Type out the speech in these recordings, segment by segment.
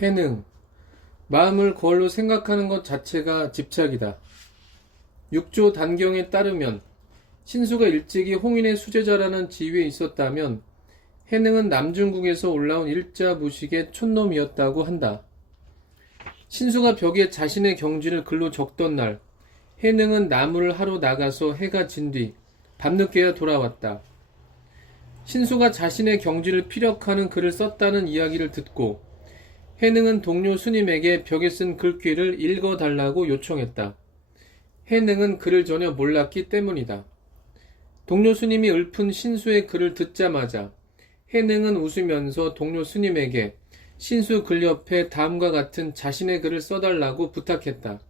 해능, 마음을 거울로 생각하는 것 자체가 집착이다. 6조 단경에 따르면 신수가 일찍이 홍인의 수제자라는 지위에 있었다면 해능은 남중국에서 올라온 일자 무식의 촌놈이었다고 한다. 신수가 벽에 자신의 경지를 글로 적던 날, 해능은 나무를 하러 나가서 해가 진 뒤 밤늦게야 돌아왔다. 신수가 자신의 경지를 피력하는 글을 썼다는 이야기를 듣고 해능은 동료 스님에게 벽에 쓴 글귀를 읽어달라고 요청했다. 해능은 글을 전혀 몰랐기 때문이다. 동료 스님이 읊은 신수의 글을 듣자마자 해능은 웃으면서 동료 스님에게 신수 글 옆에 다음과 같은 자신의 글을 써달라고 부탁했다.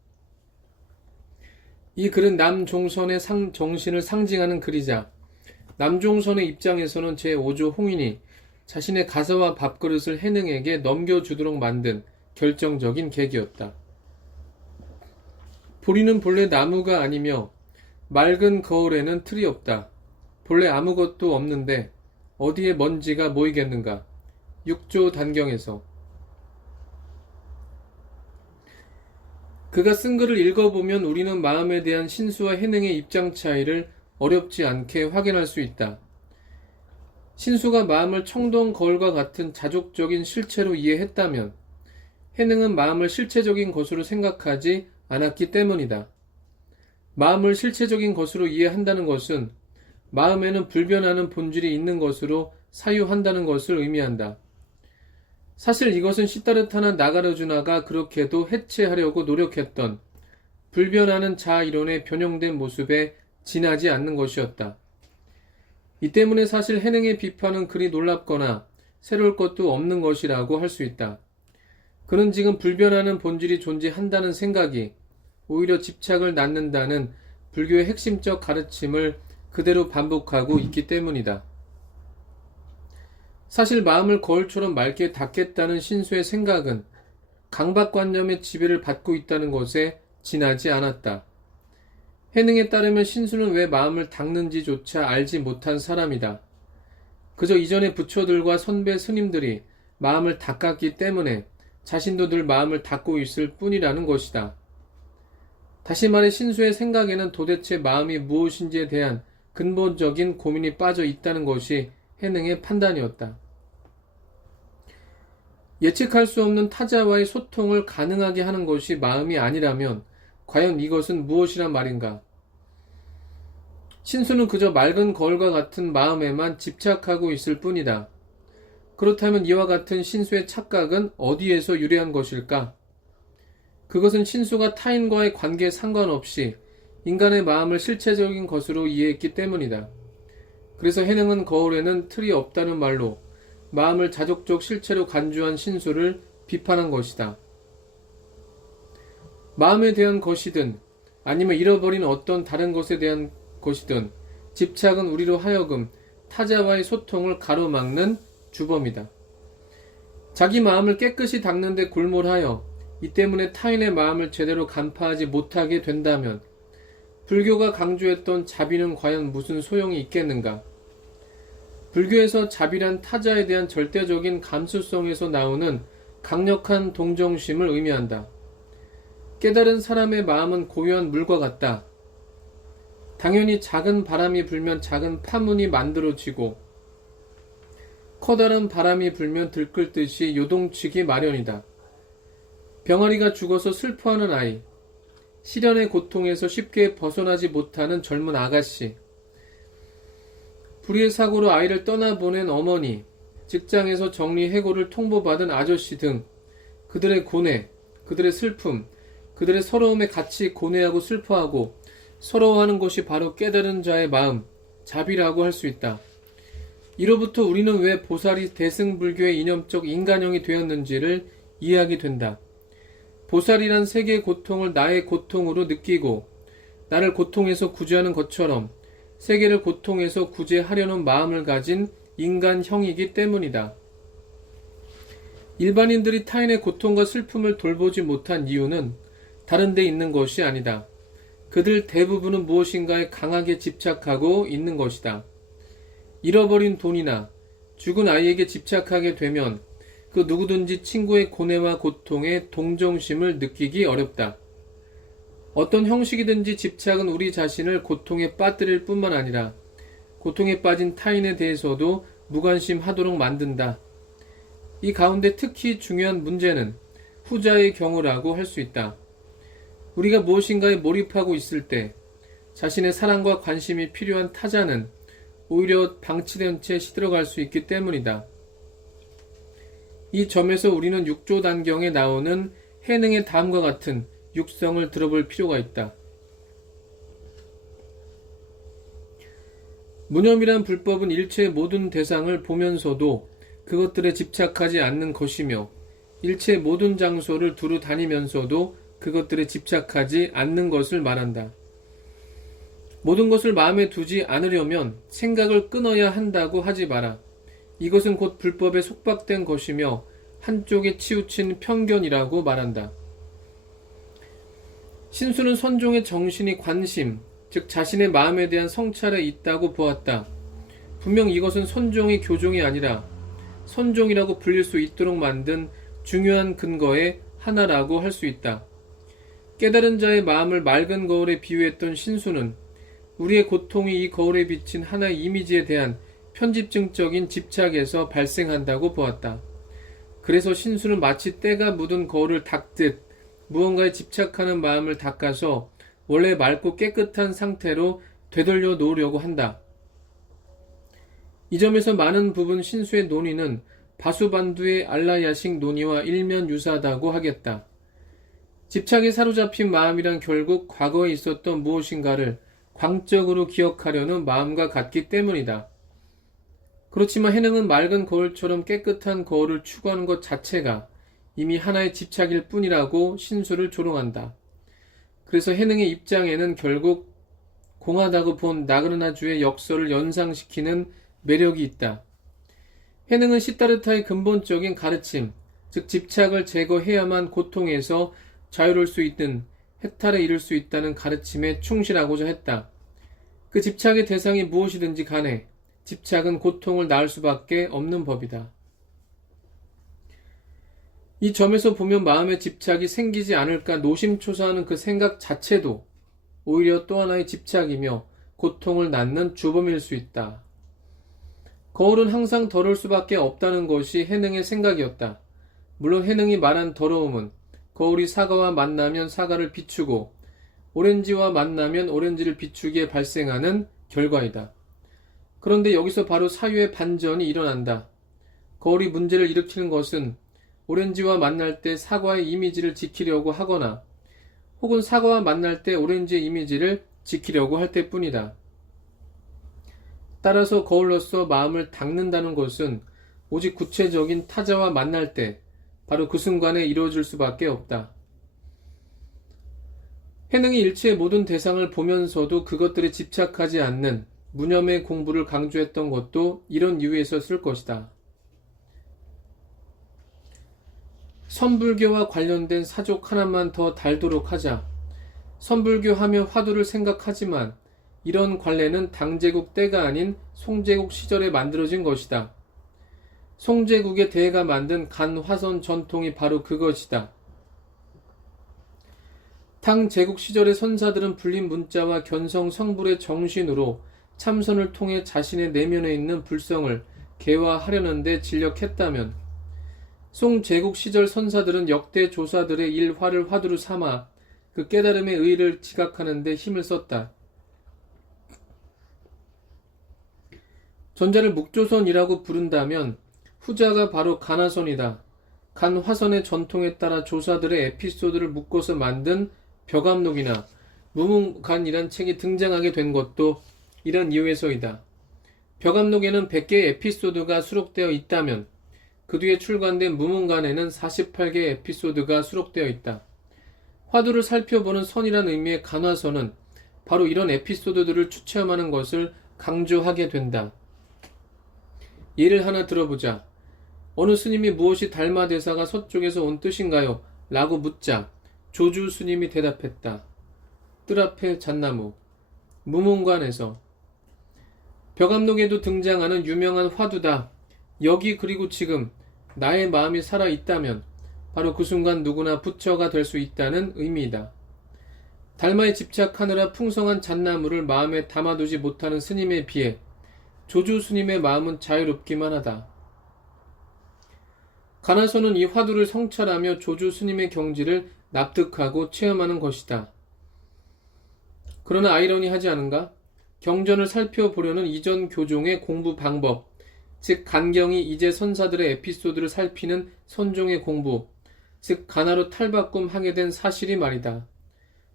이 글은 남종선의 정신을 상징하는 글이자 남종선의 입장에서는 제5조 홍인이 자신의 가사와 밥그릇을 해능에게 넘겨주도록 만든 결정적인 계기였다. 보리는 본래 나무가 아니며 맑은 거울에는 틀이 없다. 본래 아무것도 없는데 어디에 먼지가 모이겠는가. 6조 단경에서 그가 쓴 글을 읽어보면 우리는 마음에 대한 신수와 해능의 입장 차이를 어렵지 않게 확인할 수 있다. 신수가 마음을 청동 거울과 같은 자족적인 실체로 이해했다면 해능은 마음을 실체적인 것으로 생각하지 않았기 때문이다. 마음을 실체적인 것으로 이해한다는 것은 마음에는 불변하는 본질이 있는 것으로 사유한다는 것을 의미한다. 사실 이것은 시타르타나 나가르주나가 그렇게도 해체하려고 노력했던 불변하는 자아이론의 변형된 모습에 지나지 않는 것이었다. 이 때문에 사실 해능의 비판은 그리 놀랍거나 새로울 것도 없는 것이라고 할 수 있다. 그는 지금 불변하는 본질이 존재한다는 생각이 오히려 집착을 낳는다는 불교의 핵심적 가르침을 그대로 반복하고 있기 때문이다. 사실 마음을 거울처럼 맑게 닦겠다는 신수의 생각은 강박관념의 지배를 받고 있다는 것에 지나지 않았다. 해능에 따르면 신수는 왜 마음을 닦는지조차 알지 못한 사람이다. 그저 이전의 부처들과 선배 스님들이 마음을 닦았기 때문에 자신도 늘 마음을 닦고 있을 뿐이라는 것이다. 다시 말해 신수의 생각에는 도대체 마음이 무엇인지에 대한 근본적인 고민이 빠져 있다는 것이 해능의 판단이었다. 예측할 수 없는 타자와의 소통을 가능하게 하는 것이 마음이 아니라면 과연 이것은 무엇이란 말인가? 신수는 그저 맑은 거울과 같은 마음에만 집착하고 있을 뿐이다. 그렇다면 이와 같은 신수의 착각은 어디에서 유래한 것일까? 그것은 신수가 타인과의 관계에 상관없이 인간의 마음을 실체적인 것으로 이해했기 때문이다. 그래서 해능은 거울에는 틀이 없다는 말로 마음을 자족적 실체로 간주한 신수를 비판한 것이다. 마음에 대한 것이든 아니면 잃어버린 어떤 다른 것에 대한 것이든 집착은 우리로 하여금 타자와의 소통을 가로막는 주범이다. 자기 마음을 깨끗이 닦는 데 골몰하여 이 때문에 타인의 마음을 제대로 간파하지 못하게 된다면 불교가 강조했던 자비는 과연 무슨 소용이 있겠는가? 불교에서 자비란 타자에 대한 절대적인 감수성에서 나오는 강력한 동정심을 의미한다. 깨달은 사람의 마음은 고요한 물과 같다. 당연히 작은 바람이 불면 작은 파문이 만들어지고 커다란 바람이 불면 들끓듯이 요동치기 마련이다. 병아리가 죽어서 슬퍼하는 아이, 시련의 고통에서 쉽게 벗어나지 못하는 젊은 아가씨, 불의의 사고로 아이를 떠나보낸 어머니, 직장에서 정리해고를 통보받은 아저씨 등 그들의 고뇌, 그들의 슬픔, 그들의 서러움에 같이 고뇌하고 슬퍼하고 서러워하는 것이 바로 깨달은 자의 마음, 자비라고 할 수 있다. 이로부터 우리는 왜 보살이 대승불교의 이념적 인간형이 되었는지를 이해하게 된다. 보살이란 세계의 고통을 나의 고통으로 느끼고 나를 고통에서 구제하는 것처럼 세계를 고통에서 구제하려는 마음을 가진 인간형이기 때문이다. 일반인들이 타인의 고통과 슬픔을 돌보지 못한 이유는 다른 데 있는 것이 아니다. 그들 대부분은 무엇인가에 강하게 집착하고 있는 것이다. 잃어버린 돈이나 죽은 아이에게 집착하게 되면 그 누구든지 친구의 고뇌와 고통에 동정심을 느끼기 어렵다. 어떤 형식이든지 집착은 우리 자신을 고통에 빠뜨릴 뿐만 아니라 고통에 빠진 타인에 대해서도 무관심하도록 만든다. 이 가운데 특히 중요한 문제는 후자의 경우라고 할 수 있다. 우리가 무엇인가에 몰입하고 있을 때 자신의 사랑과 관심이 필요한 타자는 오히려 방치된 채 시들어갈 수 있기 때문이다. 이 점에서 우리는 6조 단경에 나오는 해능의 다음과 같은 육성을 들어볼 필요가 있다. 무념이란 불법은 일체의 모든 대상을 보면서도 그것들에 집착하지 않는 것이며 일체의 모든 장소를 두루 다니면서도 그것들에 집착하지 않는 것을 말한다. 모든 것을 마음에 두지 않으려면 생각을 끊어야 한다고 하지 마라. 이것은 곧 불법에 속박된 것이며 한쪽에 치우친 편견이라고 말한다. 신수는 선종의 정신이 관심, 즉 자신의 마음에 대한 성찰에 있다고 보았다. 분명 이것은 선종의 교종이 아니라 선종이라고 불릴 수 있도록 만든 중요한 근거의 하나라고 할 수 있다. 깨달은 자의 마음을 맑은 거울에 비유했던 신수는 우리의 고통이 이 거울에 비친 하나의 이미지에 대한 편집증적인 집착에서 발생한다고 보았다. 그래서 신수는 마치 때가 묻은 거울을 닦듯 무언가에 집착하는 마음을 닦아서 원래 맑고 깨끗한 상태로 되돌려 놓으려고 한다. 이 점에서 많은 부분 신수의 논의는 바수반두의 알라야식 논의와 일면유사하다고 하겠다. 집착에 사로잡힌 마음이란 결국 과거에 있었던 무엇인가를 광적으로 기억하려는 마음과 같기 때문이다. 그렇지만 해능은 맑은 거울처럼 깨끗한 거울을 추구하는 것 자체가 이미 하나의 집착일 뿐이라고 신수를 조롱한다. 그래서 해능의 입장에는 결국 공하다고 본 나그르나주의 역설을 연상시키는 매력이 있다. 해능은 시타르타의 근본적인 가르침, 즉 집착을 제거해야만 고통에서 자유로울 수 있는 해탈에 이를 수 있다는 가르침에 충실하고자 했다. 그 집착의 대상이 무엇이든지 간에 집착은 고통을 낳을 수밖에 없는 법이다. 이 점에서 보면 마음의 집착이 생기지 않을까 노심초사하는 그 생각 자체도 오히려 또 하나의 집착이며 고통을 낳는 주범일 수 있다. 거울은 항상 더러울 수밖에 없다는 것이 해능의 생각이었다. 물론 해능이 말한 더러움은 거울이 사과와 만나면 사과를 비추고 오렌지와 만나면 오렌지를 비추기에 발생하는 결과이다. 그런데 여기서 바로 사유의 반전이 일어난다. 거울이 문제를 일으키는 것은 오렌지와 만날 때 사과의 이미지를 지키려고 하거나 혹은 사과와 만날 때 오렌지의 이미지를 지키려고 할 때뿐이다. 따라서 거울로서 마음을 닦는다는 것은 오직 구체적인 타자와 만날 때 바로 그 순간에 이루어질 수밖에 없다. 해능이 일체의 모든 대상을 보면서도 그것들에 집착하지 않는 무념의 공부를 강조했던 것도 이런 이유에서 쓸 것이다. 선불교와 관련된 사족 하나만 더 달도록 하자. 선불교 하면 화두를 생각하지만 이런 관례는 당제국 때가 아닌 송제국 시절에 만들어진 것이다. 송제국의 대가 만든 간화선 전통이 바로 그것이다. 당제국 시절의 선사들은 불린 문자와 견성 성불의 정신으로 참선을 통해 자신의 내면에 있는 불성을 개화하려는 데 진력했다면 송제국 시절 선사들은 역대 조사들의 일화를 화두로 삼아 그 깨달음의 의의를 지각하는 데 힘을 썼다. 전자를 묵조선이라고 부른다면 후자가 바로 간화선이다. 간화선의 전통에 따라 조사들의 에피소드를 묶어서 만든 벽암록이나 무문간이란 책이 등장하게 된 것도 이런 이유에서이다. 벽암록에는 100개의 에피소드가 수록되어 있다면 그 뒤에 출간된 무문간에는 48개의 에피소드가 수록되어 있다. 화두를 살펴보는 선이란 의미의 간화선은 바로 이런 에피소드들을 추첨하는 것을 강조하게 된다. 예를 하나 들어보자. 어느 스님이 무엇이 달마 대사가 서쪽에서 온 뜻인가요? 라고 묻자 조주 스님이 대답했다. 뜰 앞에 잣나무. 무문관에서. 벽암록에도 등장하는 유명한 화두다. 여기 그리고 지금 나의 마음이 살아있다면 바로 그 순간 누구나 부처가 될 수 있다는 의미이다. 달마에 집착하느라 풍성한 잣나무를 마음에 담아두지 못하는 스님에 비해 조주 스님의 마음은 자유롭기만 하다. 가나서는 이 화두를 성찰하며 조주 스님의 경지를 납득하고 체험하는 것이다. 그러나 아이러니하지 않은가? 경전을 살펴보려는 이전 교종의 공부 방법, 즉 간경이 이제 선사들의 에피소드를 살피는 선종의 공부, 즉 가나로 탈바꿈하게 된 사실이 말이다.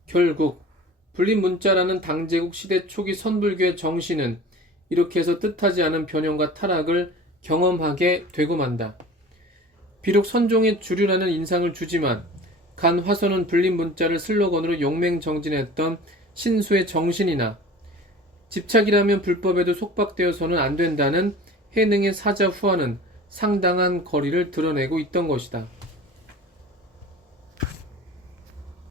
결국 불립문자라는 당제국 시대 초기 선불교의 정신은 이렇게 해서 뜻하지 않은 변형과 타락을 경험하게 되고 만다. 비록 선종의 주류라는 인상을 주지만 간 화선은 불립문자를 슬로건으로 용맹정진했던 신수의 정신이나 집착이라면 불법에도 속박되어서는 안 된다는 해능의 사자 후화는 상당한 거리를 드러내고 있던 것이다.